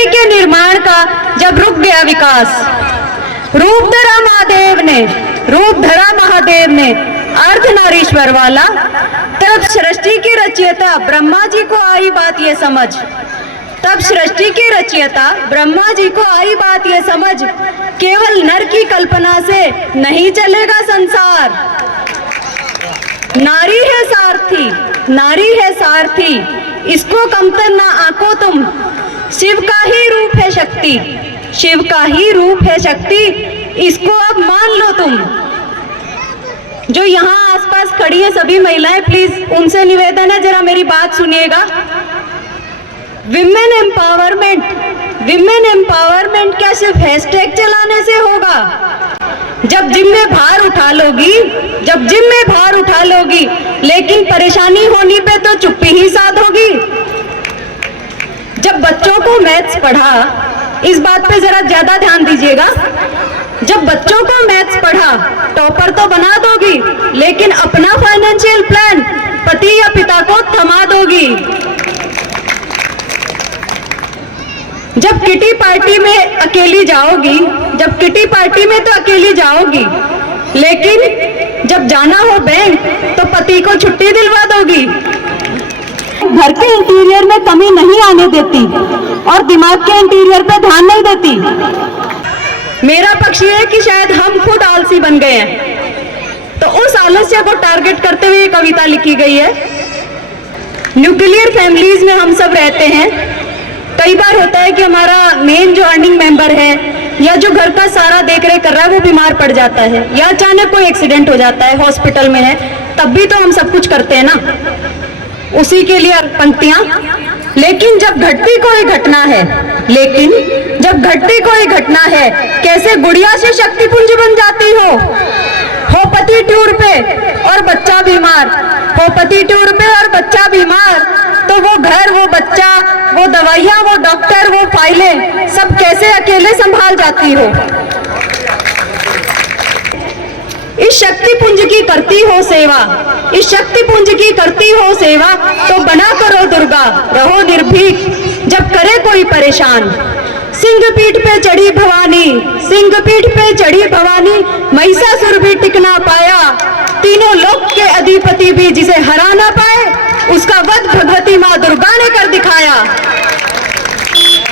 सृष्टि के निर्माण का जब रुक गया विकास, रूप धरा महादेव ने अर्धनारीश्वर वाला, तब सृष्टि के रचयिता ब्रह्मा जी को आई बात ये समझ, तब सृष्टि के रचयिता ब्रह्मा जी को आई बात ये समझ, केवल नर की कल्पना से नहीं चलेगा संसार। नारी है सारथी, नारी है सारथी, इसको कमतर ना आंको तुम, शिव का ही रूप है शक्ति, शिव का ही रूप है शक्ति, इसको अब मान लो तुम। जो यहाँ आसपास खड़ी है सभी महिलाएं, प्लीज उनसे निवेदन है जरा मेरी बात सुनिएगा। विमेन एम्पावरमेंट, विमेन एम्पावरमेंट क्या सिर्फ हैशटैग चलाने से होगा? जब जिम में भार उठा लोगी, जब जिम में भार उठा लोगी, लेकिन परेशानी होने पे तो चुप्पी ही साध होगी। जब बच्चों को मैथ्स पढ़ा, इस बात पे जरा ज्यादा ध्यान दीजिएगा, जब बच्चों को मैथ्स पढ़ा, टॉपर तो बना दोगी, लेकिन अपना फाइनेंशियल प्लान पति या पिता को थमा दोगी। जब किटी पार्टी में अकेली जाओगी, जब किटी पार्टी में तो अकेली जाओगी, लेकिन जब जाना हो बैंक तो पति को छुट्टी दिलवा दोगी। घर के इंटीरियर में कमी नहीं आने देती और दिमाग के इंटीरियर पे ध्यान नहीं देती। मेरा पक्ष ये है कि शायद हम खुद आलसी बन गए हैं, तो उस आलस्य को टारगेट करते हुए ये कविता लिखी गई है। न्यूक्लियर फैमिलीज में हम सब रहते हैं। कई बार होता है कि हमारा मेन जो अर्निंग मेंबर है या जो घर का सारा देख रेख कर रहा है वो बीमार पड़ जाता है, या अचानक कोई एक्सीडेंट हो जाता है, हॉस्पिटल में है, तब भी तो हम सब कुछ करते हैं ना, उसी के लिए पंक्तियां। लेकिन जब घटती कोई घटना है, लेकिन जब घटती कोई घटना है, कैसे गुड़िया से शक्तिपुंज बन जाती हो पति टूर पे और बच्चा बीमार, हो पति टूर पे और बच्चा बीमार, तो वो घर, वो बच्चा, वो दवाइयाँ, वो डॉक्टर, वो फाइलें सब कैसे अकेले संभाल जाती हो। इस शक्ति पुंज की करती हो सेवा, इस शक्ति पुंज की करती हो सेवा, तो बना करो दुर्गा, रहो निर्भीक जब करे कोई परेशान। सिंह पीठ पे चढ़ी भवानी, सिंह पीठ पे चढ़ी भवानी, महिषासुर भी टिक ना पाया, तीनों लोक के अधिपति भी जिसे हरा ना पाए, उसका वध भगवती माँ दुर्गा ने कर दिखाया।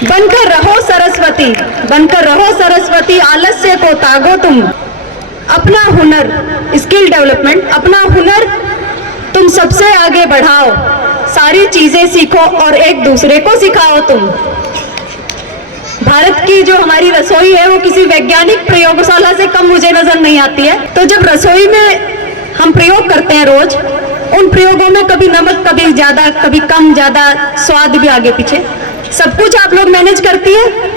बनकर रहो सरस्वती, बनकर रहो सरस्वती, आलस्य को तागो तुम। अपना हुनर, स्किल डेवलपमेंट, अपना हुनर तुम सबसे आगे बढ़ाओ, सारी चीजें सीखो और एक दूसरे को सिखाओ तुम। भारत की जो हमारी रसोई है वो किसी वैज्ञानिक प्रयोगशाला से कम मुझे नजर नहीं आती है। तो जब रसोई में हम प्रयोग करते हैं रोज, उन प्रयोगों में कभी नमक, कभी ज्यादा, कभी कम, ज्यादा, स्वाद भी आगे पीछे, सब कुछ आप लोग मैनेज करती है।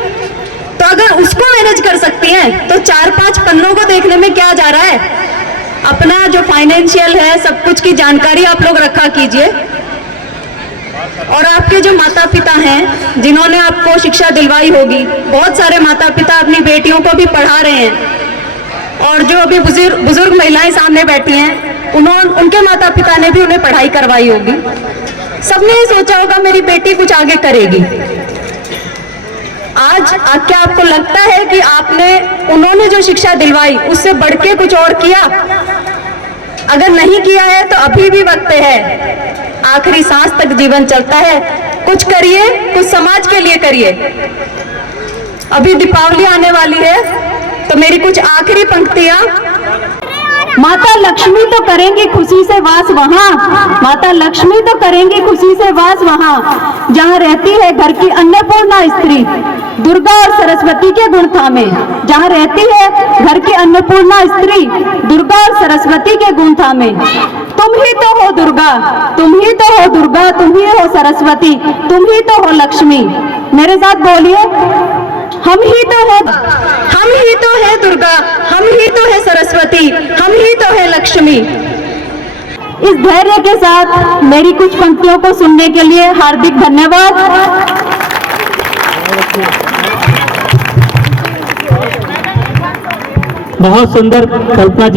तो अगर उसको मैनेज कर सकती हैं तो 4-5 पन्नों को देखने में क्या जा रहा है। अपना जो फाइनेंशियल है सब कुछ की जानकारी आप लोग रखा कीजिए। और आपके जो माता पिता हैं जिन्होंने आपको शिक्षा दिलवाई होगी, बहुत सारे माता पिता अपनी बेटियों को भी पढ़ा रहे हैं, और जो अभी बुजुर्ग महिलाएं सामने बैठी हैं, उनके माता पिता ने भी उन्हें पढ़ाई करवाई होगी। सबने ये सोचा होगा मेरी बेटी कुछ आगे करेगी। आज क्या आपको लगता है कि आपने उन्होंने जो शिक्षा दिलवाई उससे बढ़ के कुछ और किया? अगर नहीं किया है तो अभी भी वक्त है, आखिरी सांस तक जीवन चलता है, कुछ करिए, कुछ समाज के लिए करिए। अभी दीपावली आने वाली है, तो मेरी कुछ आखिरी पंक्तियां। माता लक्ष्मी तो करेंगी खुशी से वास वहाँ, माता लक्ष्मी तो करेंगी खुशी से वास वहाँ, जहाँ रहती है घर की अन्नपूर्णा स्त्री, दुर्गा और सरस्वती के गुण थामे। जहाँ रहती है घर की अन्नपूर्णा स्त्री, दुर्गा और सरस्वती के गुण थामे। तुम ही तो हो दुर्गा, तुम ही तो हो दुर्गा, तुम ही हो सरस्वती, तुम ही तो हो लक्ष्मी। मेरे साथ बोलिए, हम ही तो है, हम ही तो है दुर्गा, हम ही तो है सरस्वती, हम ही तो है लक्ष्मी। इस धैर्य के साथ मेरी कुछ पंक्तियों को सुनने के लिए हार्दिक धन्यवाद। बहुत सुंदर कल्पना।